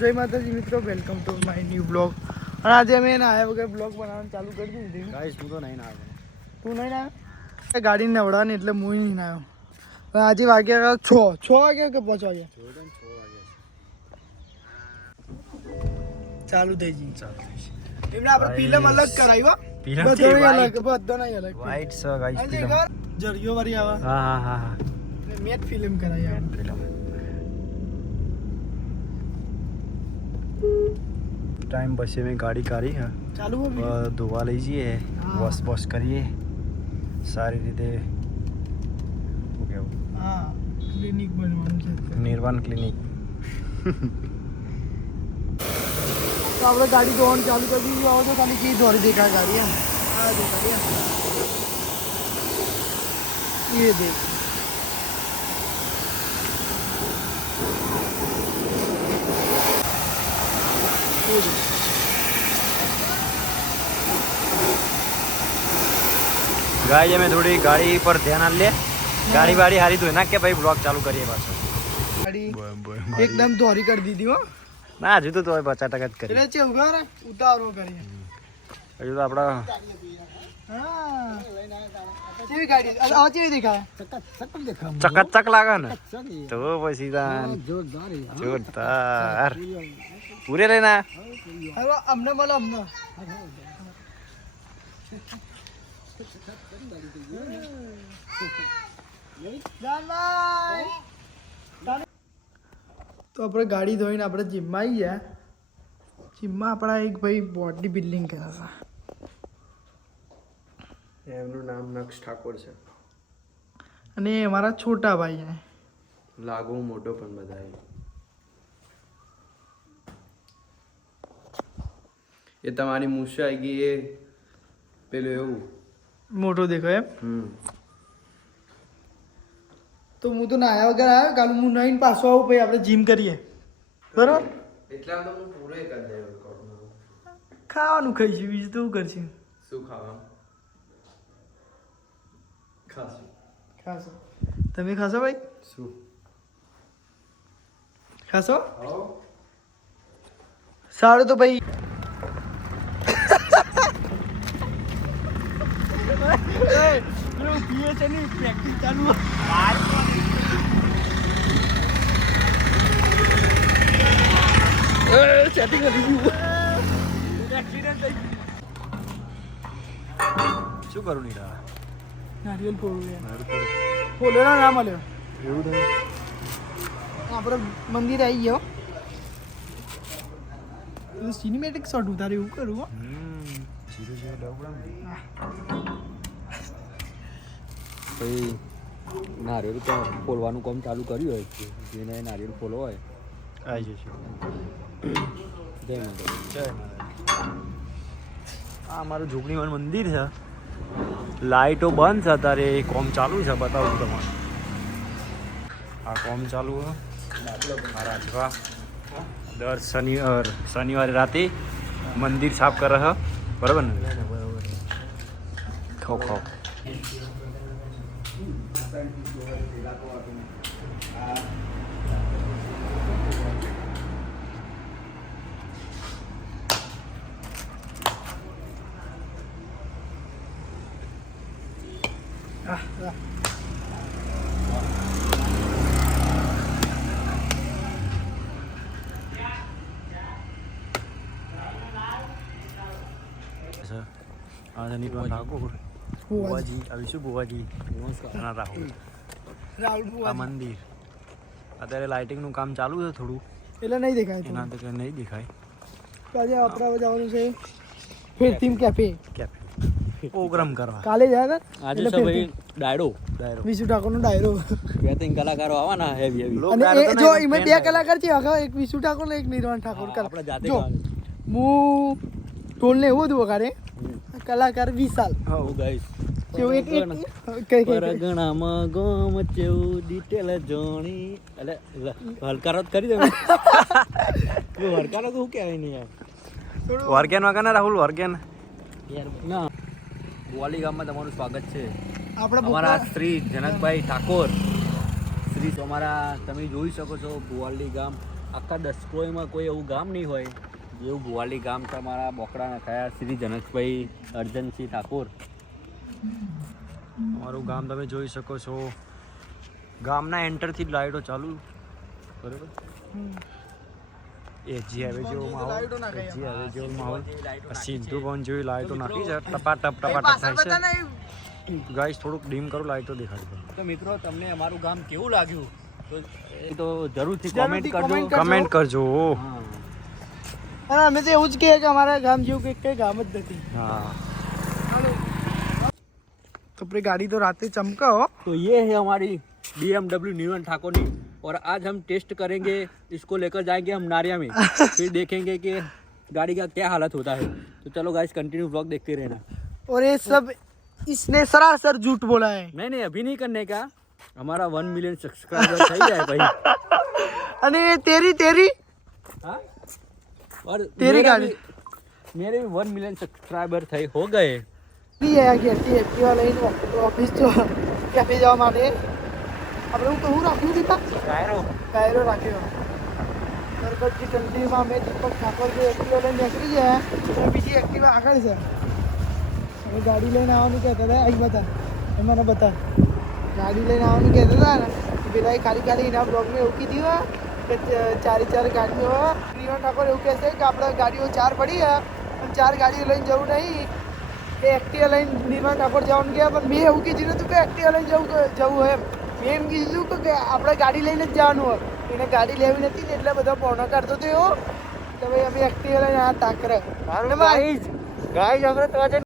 જય માતાજી મિત્રો, welcome to my new blog. અને આજે અમે આયા વગર બ્લોગ બનાવવાનું ચાલુ કરી દીધું. ગાઈસ હું તો નહીં આવ્યો. તું નહીં આવ્યો? ગાડીને નવડાવવાની એટલે હું નહીં આવ્યો. પણ આજે વાગ્યા 6 વાગ્યા કે 5 વાગ્યા? 6 વાગ્યા ચાલુ થઈ ગઈ. એમને આપણે ફિલ્મ અલગ કરાવી હો. બધો અલગ, બધો નહીં અલગ. વાઈટ છે ગાઈસ ફિલ્મ. જરિયો વાળી આવે. હા. મેટ ફિલ્મ કરાવી આવે. टाइम बसे में गाड़ी काढ़ी है ચાલુ હો धोवा लीजिए वॉश કરીએ સારી રીતે શું કહેવું હા ક્લિનિક બનવાનું છે નિર્વાણ ક્લિનિક. તો આપણે ગાડી ધોવાનું ચાલુ કરી દીધું. આવો તો તમે કેવી ધોરી દેખાય ગાડી એમ. હા દેખાય એ દેખ. ગાય અમે થોડી ગાડી પર ધ્યાન આપ લે. ગાડી વાડી હારી ધોઈ નાખ કે ભાઈ બ્લોગ ચાલુ કરીએ પાછો. ગાડી એકદમ ધોરી કરી દીધી હો. ના હજુ તો 50% જ કરી. એટલે છે ઉગાર ઉતારો કરીએ. હજુ તો આપડા હા કેવી ગાડી આ કેવી દેખાય? ચકાચક લાગે ને તો પછી જોરદાર પૂરે લઈને હવે અમને મળો અમને. તો આપણે ગાડી ધોઈને આપણે જીમમાં આવી ગયા. જીમમાં આપણા એક ભાઈ બોડી બિલ્ડિંગ કરે છે. એમનું નામ નક્ષ ઠાકોર છે અને અમારા છોટા ભાઈ છે. લાગુ મોટો પણ બધાય એ તમારી મૂછ આવી ગઈ એ પેલું એવું મોટો દેખાય એમ. તો હું તો નાયા વગર આવ્યો. કાલ હું નાઈને પાછો આવું પછી આપણે જીમ કરીએ બરાબર. એટલા તો હું પૂરો કરી દે. ખાવાનું ખાઈશું બીજું તો શું કરશું? શું ખાવા ખાશું? ખાશો તમે ખાશો ભાઈ? શું ખાશો? સારું તો ભાઈ પ્રેક્ટિસ ચાલુ. સેટિંગ કરી ગયું. એક્સિડન્ટ થઈ ગયું. શું કરું નહીં નારિયેલ ફોડવું ફોડેલા ના મળ્યો એવું થયું. આપણે મંદિર આવી ગયો. સિનેમેટિક શોટ ઉતારે એવું કરું હો. ભાઈ નારિયેળ તો ફોલવાનું કામ ચાલુ કર્યું હોય જેને નારિયેળ ફોલવો હોય આવી જશે. જય માતા. આ અમારું જોગણીવાન મંદિર છે. લાઇટો બંધ છે અત્યારે કોમ ચાલુ છે. બતાવું તમારે આ કોમ ચાલુ છે. રાજવા દર શનિવારે રાતે મંદિર સાફ કરે છે બરાબર ને? ખાઓ બુવાજી આવીશું. બુવાજી રાહુલ આ મંદિર અત્યારે લાઇટિંગનું કામ ચાલુ છે થોડું એટલે નહીં દેખાય. એના તો નહીં દેખાય. આજે આપણે જવાનું છે ફેર થીમ કેફે પ્રોગ્રામ કરવા. કાલે જાય આજે છે ભાઈ ડાયરો વિશુ ઠાકોરનો ડાયરો. 2-3 કલાકારો આવવાના હેવી અને જો એમાં 2 કલાકાર છે આખા, એક વિશુ ઠાકોર ને એક નિર્વાણ ઠાકોર. આપણે જાતે જો હું ટોલ ને એવું બધું વગાડે કલાકાર વિશાલ. હા ગાઈસ કેવું એક પરગણામાં ગોમ ચેવું ડિટેલ જોણી એટલે હલકારો જ કરી દે. હલકારો તો શું કહેવાય નહીં યાર. વર્ગેન વાગા ને રાહુલ વર્ગેન ના ગોવાલી ગામમાં તમારું સ્વાગત છે. આપણા અમારા શ્રી જનકભાઈ ઠાકોર શ્રી અમારા તમે જોઈ શકો છો ગોવાલી ગામ આખા દસકોઈમાં કોઈ એવું ગામ નહીં હોય જેવું ભુવાલી ગામ તમારા બોકડાના થયા શ્રી જનકભાઈ અર્જનસિંહ ઠાકોર. અમારું ગામ તમે જોઈ શકો છો. ગામના એન્ટરથી જ લાઇટો ચાલુ. બરાબર. એજી હાઈવે જેવો માહોલ. એજી હાઈવે જેવો માહોલ. સિદ્ધુ ભવન જેવી લાઇટો નાખી છે. ટપાટપ ટપાટપ થાય છે. ગાઈસ થોડુંક ડીમ કરું લાઇટો દેખાડી. તો મિત્રો તમને અમારું ગામ કેવું લાગ્યું તો એ તો જરૂરથી જરૂરથી કોમેન્ટ કરજો. comment કમેન્ટ કરજો. હા. અને અમે તો એવું જ કહીએ કે અમારા ગામ જેવું કંઈ ગામ જ નથી. હા. तो अपनी गाड़ी तो रात चमका हो. तो ये है हमारी BMW न्यूटन ठाकुर की और आज हम टेस्ट करेंगे इसको लेकर जाएंगे हम नारिया में फिर देखेंगे कि गाड़ी का क्या हालत होता है. तो चलो गाइस कंटिन्यू व्लॉग देखते रहना. और ये सब इसने सरासर झूठ बोला है. नहीं अभी नहीं करने का हमारा 1 मिलियन सब्सक्राइबर सही है भाई. અને ये तेरी हाँ और तेरी गाड़ी मेरे भी 1 मिलियन सब्सक्राइबर थे हो गए. एक्टिवा લઈને ઓફિસ કેફે જવા માટે આપણે હું રાખ્યું દીપા ટાયરો રાખ્યો. સરકટની કંટ્રીમાં મેં દીપક ઠાકોર જે એક્ટિવા લઈને નીકળી ગયા અને બીજી એક્ટિવા આગળ છે. હવે ગાડી લઈને આવવાનું કહેતા હતા. અહીં બતા મને બતા ગાડી લઈને આવવાનું કહેતા હતા ને પેલા ખાલી એના બ્લોગને એવું કીધું કે ચાર ગાડીઓ પ્રિયો ઠાકોર એવું કહેશે કે આપણે ગાડીઓ 4 પડી પણ 4 ગાડીઓ લઈને જવું નહીં. એ એક્ટિવા લઈને નિર્મળ ઠાકોર જવાનું ગયા પણ મેં એવું કીધું નતું કે એક્ટિવા લઈને જવું એમ. મેં એમ કીધું કે આપણે ગાડી લઈને જ જવાનું હોય. એને ગાડી લેવી નથી ને એટલે બધા પોણો કાઢતો હતો એવો તો ભાઈ અમે એક્ટિવા લઈને આ તાકરે गाइस આપણે તો આજે